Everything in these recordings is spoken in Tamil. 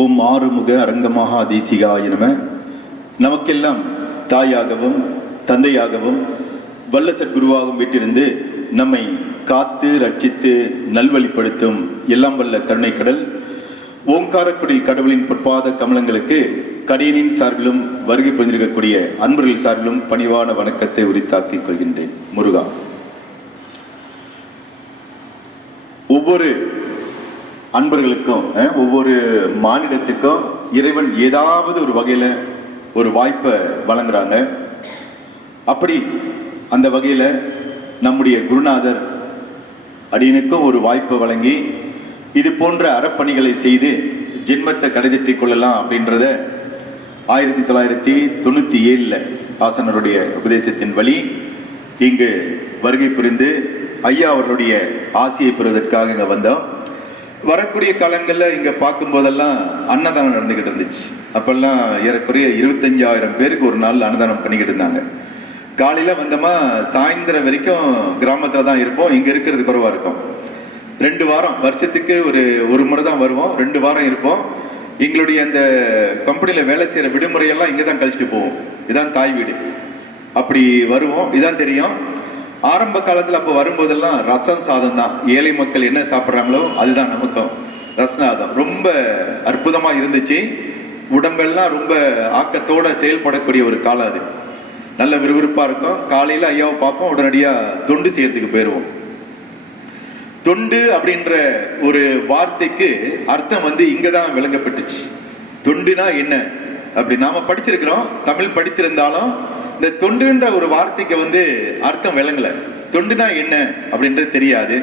ஓம் ஆறுமுக அரங்கமாக தேசிகாய நம நமக்கெல்லாம் தாயாகவும் தந்தையாகவும் வல்ல சத்குருவாகவும் விட்டிருந்து நம்மை காத்து ரட்சித்து நல்வழிப்படுத்தும் எல்லாம் வல்ல கருணைக்கடல் ஓங்காரக்குடில் கடவுளின் பொற்பாத கமலங்களுக்கு கடையனின் சார்பிலும் வருகை புரிந்திருக்கக்கூடிய அன்பர்கள் சார்பிலும் பணிவான வணக்கத்தை உரித்தாக்கிக் கொள்கின்றேன். முருகா. ஒவ்வொரு அன்பர்களுக்கும் ஒவ்வொரு மாநிலத்துக்கும் இறைவன் ஏதாவது ஒரு வகையில் ஒரு வாய்ப்பை வழங்குறாங்க. அப்படி அந்த வகையில் நம்முடைய குருநாதர் அடியனுக்கும் ஒரு வாய்ப்பை வழங்கி இது போன்ற அறப்பணிகளை செய்து ஜென்மத்தை கடைதிட்டிக் கொள்ளலாம் அப்படின்றத ஆயிரத்தி தொள்ளாயிரத்தி தொண்ணூற்றி ஏழில் ஆசனருடைய உபதேசத்தின் வழி இங்கு வருகை புரிந்து ஐயா அவர்களுடைய ஆசியை பெறுவதற்காக இங்கே வந்தோம். வரக்கூடிய காலங்களில் இங்கே பார்க்கும்போதெல்லாம் அன்னதானம் நடந்துக்கிட்டு இருந்துச்சு. அப்போல்லாம் ஏறக்குறைய இருபத்தஞ்சாயிரம் பேருக்கு ஒரு நாள் அன்னதானம் பண்ணிக்கிட்டு இருந்தாங்க. காலையில் வந்தோமா சாயந்தரம் வரைக்கும் கிராமத்தில் தான் இருப்போம். இங்கே இருக்கிறது குறவாக இருக்கும். ரெண்டு வாரம் வருஷத்துக்கு ஒரு ஒரு முறை தான் வருவோம். ரெண்டு வாரம் இருப்போம். எங்களுடைய அந்த கம்பெனியில் வேலை செய்கிற விடுமுறையெல்லாம் இங்கே தான் கழிச்சுட்டு போவோம். இதுதான் தாய் வீடு. அப்படி வருவோம். இதான் தெரியும். ஆரம்ப காலத்தில் அப்போ வரும்போதெல்லாம் ரசம் சாதம் தான். ஏழை மக்கள் என்ன சாப்பிட்றாங்களோ அதுதான் நமக்கும். ரசம் சாதம். ரொம்ப அற்புதமாக இருந்துச்சு. உடம்பெல்லாம் ரொம்ப ஆக்கத்தோட செயல்படக்கூடிய ஒரு காலம் அது. நல்ல விறுவிறுப்பாக இருக்கும். காலையில் ஐயாவை பார்ப்போம். உடனடியாக தொண்டு செய்யறதுக்கு போயிடுவோம் தொண்டு அப்படின்ற ஒரு வார்த்தைக்கு அர்த்தம் வந்து இங்கே தான் விளங்கப்பட்டுச்சு. தொண்டுனா என்ன? அப்படி நாம் படிச்சிருக்கிறோம். தமிழ் படித்திருந்தாலும் இந்த தொண்டுன்ற ஒரு வார்த்தைக்கு வந்து அர்த்தம் விளங்கல. தொண்டுனா என்ன அப்படின்றது தெரியாது.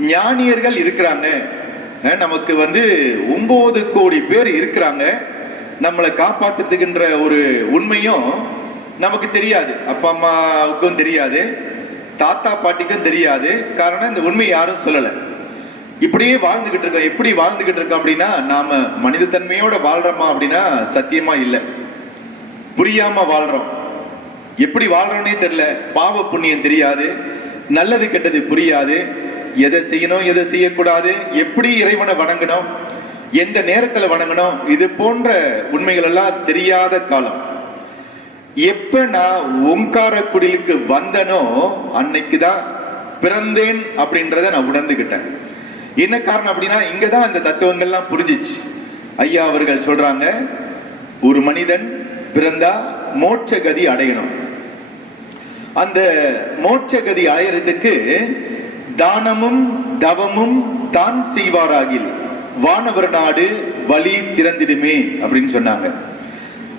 ஞானியர்கள் இருக்கிறாங்க. நமக்கு வந்து ஒன்பது கோடி பேர் இருக்கிறாங்க. நம்மளை காப்பாத்துறதுக்குன்ற ஒரு உண்மையும் நமக்கு தெரியாது. அப்பா அம்மாவுக்கும் தெரியாது. தாத்தா பாட்டிக்கும் தெரியாது. காரணம் இந்த உண்மை யாரும் சொல்லலை. இப்படியே வாழ்ந்துகிட்டு இருக்கோம். எப்படி வாழ்ந்துகிட்டு இருக்கோம் அப்படின்னா நாம மனித தன்மையோட வாழ்றோமா அப்படின்னா சத்தியமா இல்லை. புரியாம வாழ்றோம். எப்படி வாழ்றோன்னே தெரியல. பாவ புண்ணியம் தெரியாது. நல்லது கெட்டது புரியாது. எதை செய்யணும் எதை செய்யக்கூடாது எப்படி இறைவனை வணங்கணும் எந்த நேரத்தில் வணங்கணும் இது போன்ற உண்மைகள் எல்லாம் தெரியாத காலம். எப்ப நான் ஓங்கார குடிலுக்கு வந்தனோ அன்னைக்கு தான் பிறந்தேன் அப்படின்றத நான் உணர்ந்துகிட்டேன். என்ன காரணம் அப்படின்னா இங்கே தான் அந்த தத்துவங்கள்லாம் புரிஞ்சிச்சு. ஐயா அவர்கள் சொல்றாங்க ஒரு மனிதன் பிறந்தா மோட்ச கதி அடையணும். அந்த மோட்சகதி அடையறதுக்கு தானமும் தவமும் தான் செய்வாராகில் வானவர் நாடு வழி திறந்திடுமே அப்படின்னு சொன்னாங்க.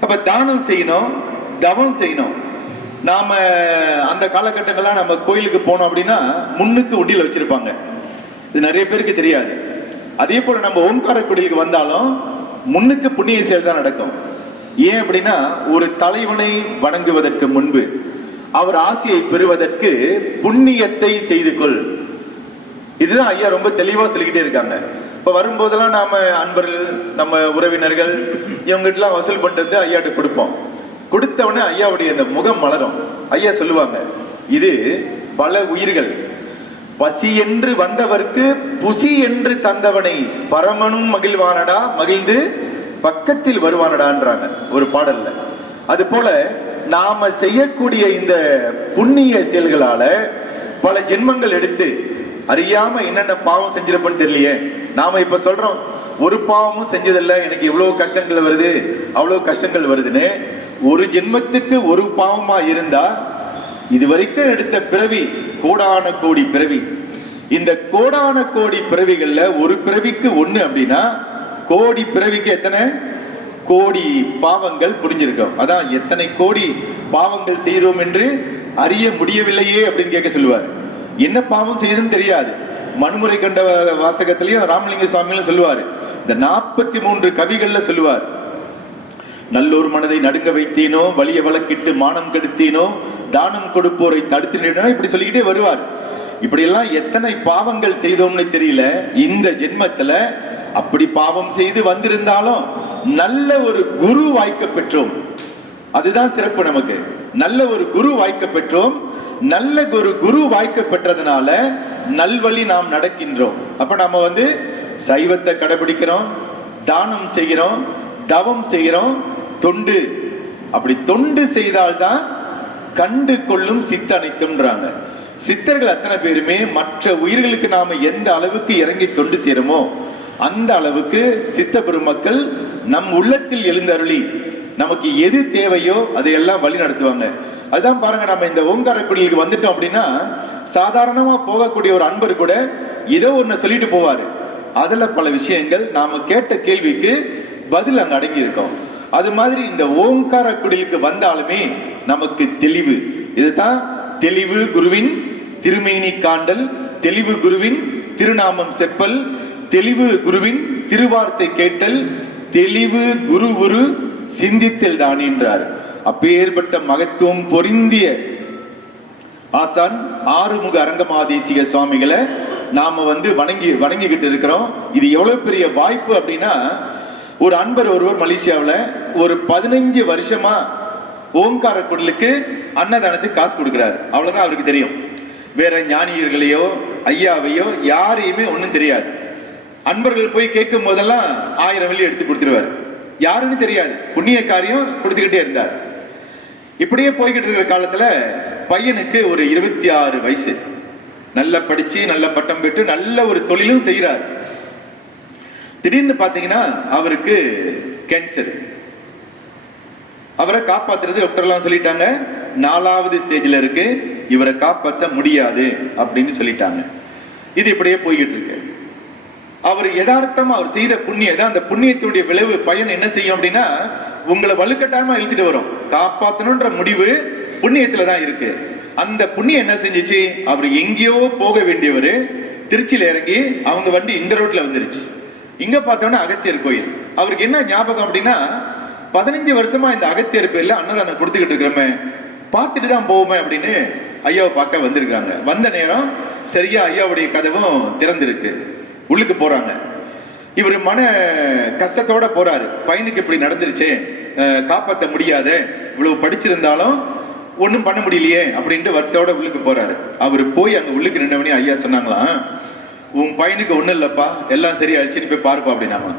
அப்ப தானம் செய்யணும் தவம் செய்யணும். நாம அந்த காலகட்டங்கள்லாம் நம்ம கோயிலுக்கு போனோம் அப்படின்னா முன்னுக்கு உண்டியில் வச்சிருப்பாங்க. இது நிறைய பேருக்கு தெரியாது. அதே போல நம்ம ஓம்கார குடிலுக்கு வந்தாலும் முன்னுக்கு புண்ணிய செயல் தான் நடக்கும். ஏன் அப்படின்னா ஒரு தலைவனை வணங்குவதற்கு முன்பு அவர் ஆசையை பெறுவதற்கு புண்ணியத்தை செய்து கொள். இதுதான் ஐயா ரொம்ப தெளிவா சொல்லிக்கிட்டே இருக்காங்க. இப்ப வரும்போதெல்லாம் நாம அன்பர்கள் நம்ம உறவினர்கள் இவங்ககிட்டலாம் வசூல் பண்ணிட்டு வந்து கொடுப்போம். கொடுத்தவொடனே ஐயாவுடைய அந்த முகம் மலரும். ஐயா சொல்லுவாங்க இது பல உயிர்கள். பசி என்று வந்தவர்க்கு புசி என்று தந்தவனை பரமனும் மகிழ்வானடா மகிழ்ந்து பக்கத்தில் வருவானடான்றாங்க ஒரு பாடல்ல. அது போல நாம செய்யக்கூடிய இந்த புண்ணிய செயல்களால பல ஜென்மங்கள் எடுத்து அறியாம என்னென்ன பாவம் செஞ்சிருப்போன்னு தெரியலையே. நாம இப்ப சொல்றோம் ஒரு பாவமும் செஞ்சதில்ல எனக்கு இவ்வளவு கஷ்டங்கள் வருது அவ்வளவு கஷ்டங்கள் வருதுன்னு. ஒரு ஜென்மத்துக்கு ஒரு பாவமா இருந்தா இதுவரைக்கும் எடுத்த பிறவி கோடான கோடி பிறவி. இந்த கோடான கோடி பிறவிகள்ல ஒரு பிறவிக்கு ஒண்ணு அப்படின்னா கோடி பிறவிக்கு எத்தனை? கோடி பாவங்கள் புரிஞ்சிருக்கோம். அதான் எத்தனை கோடி பாவங்கள் செய்தோம் என்று அறிய முடியவில்லையே அப்படின்னு கேட்க சொல்லுவார். என்ன பாவம் செய்யுதுன்னு தெரியாது. மனுமுறை கண்ட வாசகத்திலையும் ராமலிங்க சுவாமியும் சொல்லுவார். இந்த நாற்பத்தி மூன்று கவிகள்ல சொல்லுவார். நல்லோர் மனதை நடுங்க வைத்தேனோ வலிய வழக்கிட்டு மானம் கெடுத்தேனோ தானம் கொடுப்போரை தடுத்து நின்றனோ இப்படி சொல்லிக்கிட்டே வருவார். இப்படியெல்லாம் எத்தனை பாவங்கள் செய்தோம்னு தெரியல. இந்த ஜென்மத்துல அப்படி பாவம் செய்து வந்திருந்தாலும் நல்ல ஒரு குரு வாய்க்க பெற்றோம். அதுதான் சிறப்பு நமக்கு. நல்ல ஒரு குரு வாய்க்க பெற்றோம். நல்ல ஒரு குரு வாய்க்க பெற்றதுனால நல்வழி நாம் நடக்கின்றோம். அப்ப நம்ம வந்து சைவத்தை கடைபிடிக்கிறோம் தானம் செய்கிறோம் தவம் செய்கிறோம் தொண்டு. அப்படி தொண்டு செய்தால்தான் கண்டு கொள்ளும் சித்த அனைத்தும்ன்றாங்க. சித்தர்கள் அத்தனை பேருமே மற்ற உயிர்களுக்கு நாம எந்த அளவுக்கு இறங்கி தொண்டு செய்யறோமோ அந்த அளவுக்கு சித்த பெருமக்கள் நம் உள்ளத்தில் எழுந்தருளி நமக்கு எது தேவையோ அதையெல்லாம் வழி நடத்துவாங்க. அதுதான் பாருங்க நம்ம இந்த ஓங்கார குடிலுக்கு வந்துட்டோம் அப்படின்னா சாதாரணமாக போகக்கூடிய ஒரு அன்பர் கூட ஏதோ ஒன்று சொல்லிட்டு போவார். அதில் பல விஷயங்கள் நாம் கேட்ட கேள்விக்கு பதில் அங்கே அடங்கியிருக்கோம். அது மாதிரி இந்த ஓங்கார குடிலுக்கு வந்தாலுமே நமக்கு தெளிவு. இதுதான் தெளிவு குருவின் திருமேனி காண்டல் தெளிவு குருவின் திருநாமம் செப்பல் தெளிவு குருவின் திருவார்த்தை கேட்டல் தெளிவு குரு குரு சிந்தித்தல் தான் என்றார். அப்பேற்பட்ட மகத்துவம் பொருந்திய ஆசான் ஆறுமுக அரங்கமாதேசிக சுவாமிகளை நாம வந்து வணங்கி வணங்கிக்கிட்டு இருக்கிறோம். இது எவ்வளவு பெரிய வாய்ப்பு அப்படின்னா ஒரு அன்பர் ஒருவர் மலேசியாவில் ஒரு பதினஞ்சு வருஷமா ஓங்கார குடலுக்கு அன்னதானத்துக்கு காசு கொடுக்குறாரு. அவ்வளவுதான் அவருக்கு தெரியும். வேற ஞானியர்களையோ ஐயாவையோ யாரையுமே ஒன்றும் தெரியாது. அன்பர்கள் போய் கேட்கும் போதெல்லாம் ஆயிரம் வெள்ளி எடுத்து கொடுத்துருவார். யாருன்னு தெரியாது. புண்ணிய காரியம் கொடுத்துக்கிட்டே இருந்தார். இப்படியே போய்கிட்டு இருக்கிற காலத்துல பையனுக்கு ஒரு இருபத்தி ஆறு வயசு. நல்லா படிச்சு நல்ல பட்டம் பெற்று நல்ல ஒரு தொழிலும் செய்கிறார் திடீர்னு பார்த்தீங்கன்னா அவருக்கு கேன்சர் அவரை காப்பாத்துறது டாக்டர்லாம் சொல்லிட்டாங்க. நாலாவது ஸ்டேஜ்ல இருக்கு. இவரை காப்பாற்ற முடியாது அப்படின்னு சொல்லிட்டாங்க. இது இப்படியே போய்கிட்டு இருக்கு. அவர் யதார்த்தமா அவர் செய்த புண்ணியம் தான் அந்த புண்ணியத்தினுடைய விளைவு பயன் என்ன செய்யும் அப்படின்னா உங்களை வலுக்கட்டாயமா இழுத்துட்டு வரும். காப்பாற்றணுன்ற முடிவு புண்ணியத்துல தான் இருக்கு. அந்த புண்ணியம் என்ன செஞ்சுச்சு? அவர் எங்கேயோ போக வேண்டியவர் திருச்சியில இறங்கி அவங்க வண்டி இந்த ரோட்ல வந்துருச்சு. இங்க பார்த்தோம்னா அகத்தியர் கோயில். அவருக்கு என்ன ஞாபகம் அப்படின்னா பதினஞ்சு வருஷமா இந்த அகத்தியர் பேர்ல அன்னதானம் கொடுத்துக்கிட்டு இருக்கிறோமே பார்த்துட்டு தான் போவோமே அப்படின்னு ஐயாவை பார்க்க வந்திருக்காங்க வந்த நேரம் சரியா ஐயாவுடைய கதவும் திறந்திருக்கு. உள்ளுக்கு போறாங்க. இவர் மன கஷ்டத்தோட போறாரு. பையனுக்கு இப்படி நடந்துருச்சு. காப்பாற்ற முடியாத. இவ்வளவு படிச்சிருந்தாலும் ஒன்றும் பண்ண முடியலையே அப்படின்ட்டு வருத்தோட உள்ளுக்கு போறாரு. அவர் போய் அங்க உள்ளுக்கு நின்றவனே ஐயா சொன்னாங்களாம் உன் பையனுக்கு ஒன்றும் இல்லப்பா. எல்லாம் சரி நீ போய் பாருப்பா அப்படின்னாங்க.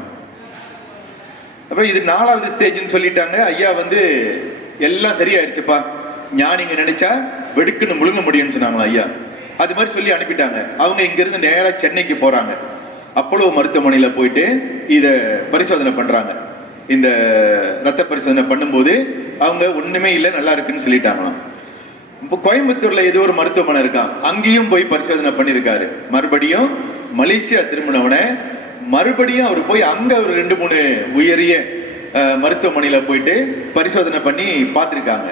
அப்புறம் இது நாலாவது ஸ்டேஜ்னு சொல்லிட்டாங்க. ஐயா வந்து எல்லாம் சரியாயிருச்சுப்பா. ஞானிங்க நினைச்சா வெடுக்குன்னு முழுங்க முடியும்னு சொன்னாங்களா ஐயா. அது மாதிரி சொல்லி அனுப்பிட்டாங்க. அவங்க இங்கிருந்து நேராக சென்னைக்கு போறாங்க. அப்போலோ மருத்துவமனையில் போயிட்டு இதை பரிசோதனை பண்ணுறாங்க இந்த ரத்த பரிசோதனை பண்ணும்போது அவங்க ஒன்றுமே இல்லை நல்லா இருக்குன்னு சொல்லிட்டாங்களாம். இப்போ கோயம்புத்தூரில் ஏதோ ஒரு மருத்துவமனை இருக்கான் அங்கேயும் போய் பரிசோதனை பண்ணியிருக்காரு மறுபடியும் மலேசியா திரும்பினவனை மறுபடியும் அவர் போய் அங்கே ஒரு ரெண்டு மூணு உயரிய மருத்துவமனையில் போயிட்டு பரிசோதனை பண்ணி பார்த்துருக்காங்க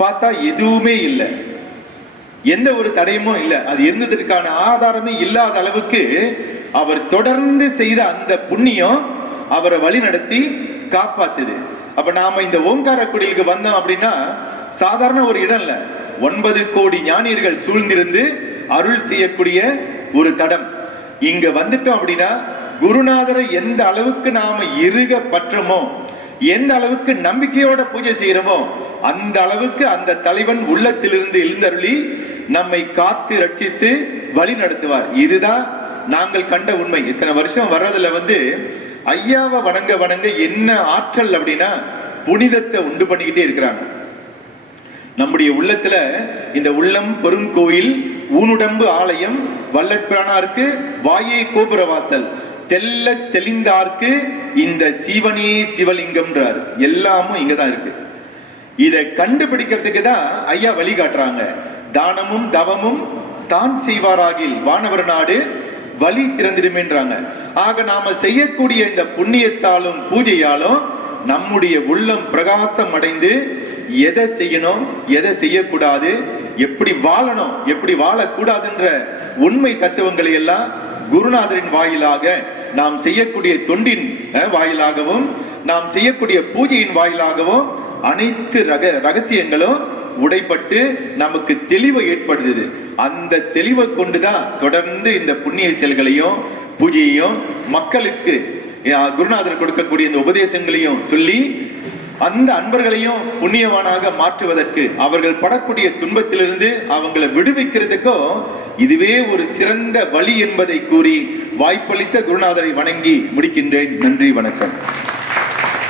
பார்த்தா எதுவுமே இல்லை. எந்த ஒரு தடயமும் இல்லை. அது இருந்ததற்கான ஆதாரமே இல்லாத அளவுக்கு அவர் தொடர்ந்து செய்த அந்த புண்ணியம் அவரை வழி நடத்தி காப்பாத்துது. அப்ப நாம இந்த ஓங்கார குடிலுக்கு வந்தோம் அப்படின்னா சாதாரண ஒரு இடம் இல்ல. ஒன்பது கோடி ஞானியர்கள் சூழ்ந்திருந்து அருள் செய்யக்கூடிய ஒரு தடம். இங்க வந்துட்டோம் அப்படின்னா குருநாதரை எந்த அளவுக்கு நாம இருக பற்றமோ எந்த அளவுக்கு நம்பிக்கையோட பூஜை செய்யறோமோ அந்த அளவுக்கு அந்த தலைவன் உள்ளத்திலிருந்து எழுந்தருளி நம்மை காத்து ரட்சித்து வழி நடத்துவார் இதுதான் நாங்கள் கண்ட உண்மை. இத்தனை வருஷம் வர்றதுல வந்து ஐயாவை வணங்க வணங்க என்ன ஆற்றல் அப்படின்னா புனிதத்தை உண்டு பண்ணிக்கிட்டே இருக்கிறாங்க. நம்முடைய உள்ளத்துல இந்த உள்ளம் பெருங்கோயில் ஊனுடம்பு ஆலயம் வல்லற்பிரானாருக்கு வாயே கோபுரவாசல் தெல்ல தெளிந்தார்க்கு இந்த சிவனே சிவலிங்கம்ன்றார். எல்லாமும் இங்க தான் இருக்கு. இதை கண்டுபிடிக்கிறதுக்கு தான் ஐயா வழிகாட்டுறாங்க. தானமும் தவமும் தான் செய்வாராகில். வானவர் நாடு வழி திறந்திடுமேன்றாங்க. ஆக நாம செய்யக்கூடிய இந்த புண்ணியத்தாலும் பூஜையாலும் நம்முடைய உள்ளம் பிரகாசம் அடைந்து எதை செய்யணும் எதை செய்யக்கூடாது எப்படி வாழணும் எப்படி வாழக்கூடாதுன்ற உண்மை தத்துவங்களை எல்லாம் குருநாதரின் வாயிலாக நாம் செய்யக்கூடிய தொண்டின் வாயிலாகவும் நாம் செய்யக்கூடிய பூஜையின் வாயிலாகவும் அனைத்து ரக ரகசியங்களும் உடைப்பட்டு நமக்கு தெளிவை ஏற்படுது அந்த தெளிவை கொண்டுதான் தொடர்ந்து இந்த புண்ணிய செயல்களையும் பூஜையையும் மக்களுக்கு குருநாதர் கொடுக்கக்கூடிய இந்த உபதேசங்களையும் சொல்லி அந்த அன்பர்களையும் புண்ணியவானாக மாற்றுவதற்கு அவர்கள் படக்கூடிய துன்பத்திலிருந்து அவங்களை விடுவிக்கிறதுக்கும் இதுவே ஒரு சிறந்த வழி என்பதை கூறி வாய்ப்பளித்த குருநாதரை வணங்கி முடிக்கின்றேன். நன்றி வணக்கம்.